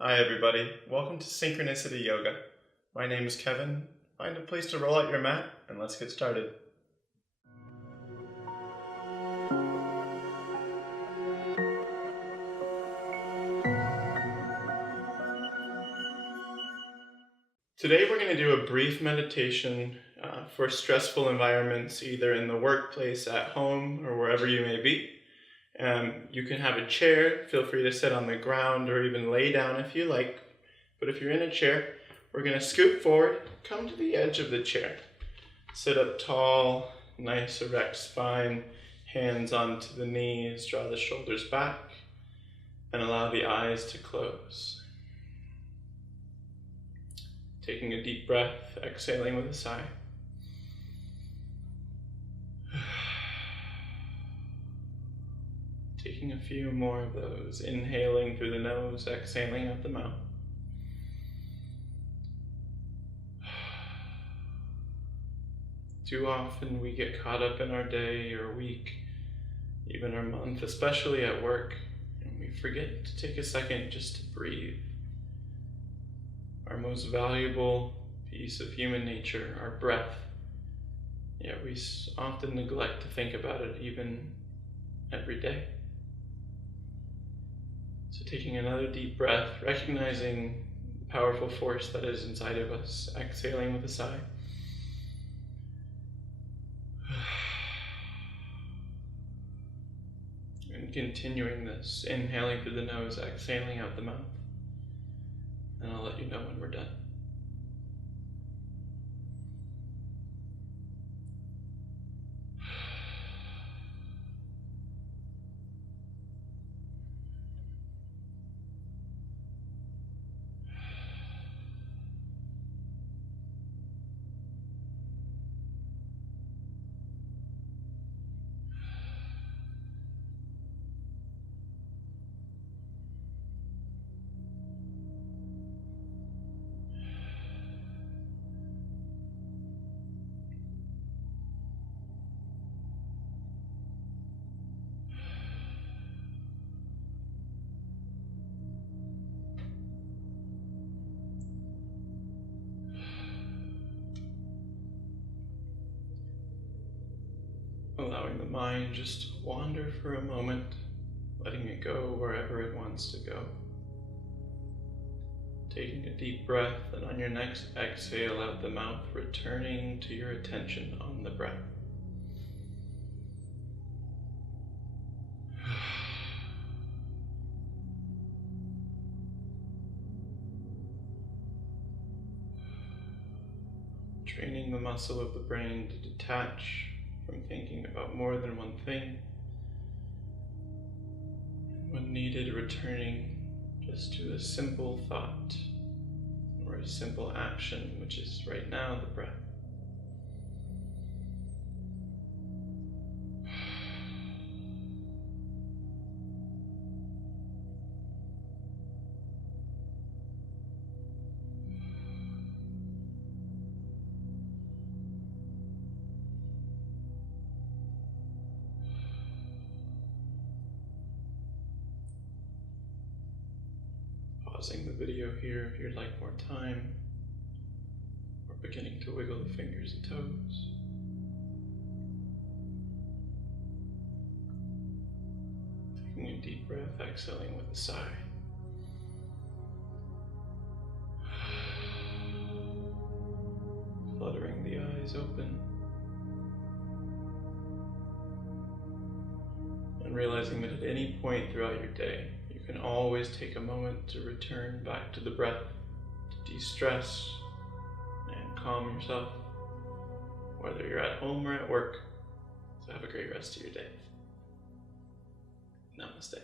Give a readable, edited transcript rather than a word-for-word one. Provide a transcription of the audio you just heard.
Hi everybody, welcome to Synchronicity Yoga. My name is Kevin. Find a place to roll out your mat and let's get started. Today we're going to do a brief meditation for stressful environments, either in the workplace, at home, or wherever you may be. You can have a chair, feel free to sit on the ground or even lay down if you like. But if you're in a chair, we're going to scoot forward, come to the edge of the chair. Sit up tall, nice erect spine, hands onto the knees, draw the shoulders back, and allow the eyes to close. Taking a deep breath, exhaling with a sigh. Taking a few more of those, inhaling through the nose, exhaling out the mouth. Too often we get caught up in our day or week, even our month, especially at work, and we forget to take a second just to breathe. Our most valuable piece of human nature, our breath. Yet we often neglect to think about it even every day. So taking another deep breath, recognizing the powerful force that is inside of us, exhaling with a sigh. And continuing this, inhaling through the nose, exhaling out the mouth. And I'll let you know when we're done. Allowing the mind just to wander for a moment, letting it go wherever it wants to go. Taking a deep breath, and on your next exhale out the mouth, returning to your attention on the breath. Training the muscle of the brain to detach from thinking about more than one thing. When needed, returning just to a simple thought or a simple action, which is right now the breath. Pausing the video here if you'd like more time, or beginning to wiggle the fingers and toes. Taking a deep breath, exhaling with a sigh. Fluttering the eyes open. And realizing that at any point throughout your day, you can always take a moment to return back to the breath, to de-stress and calm yourself, whether you're at home or at work. So have a great rest of your day. Namaste.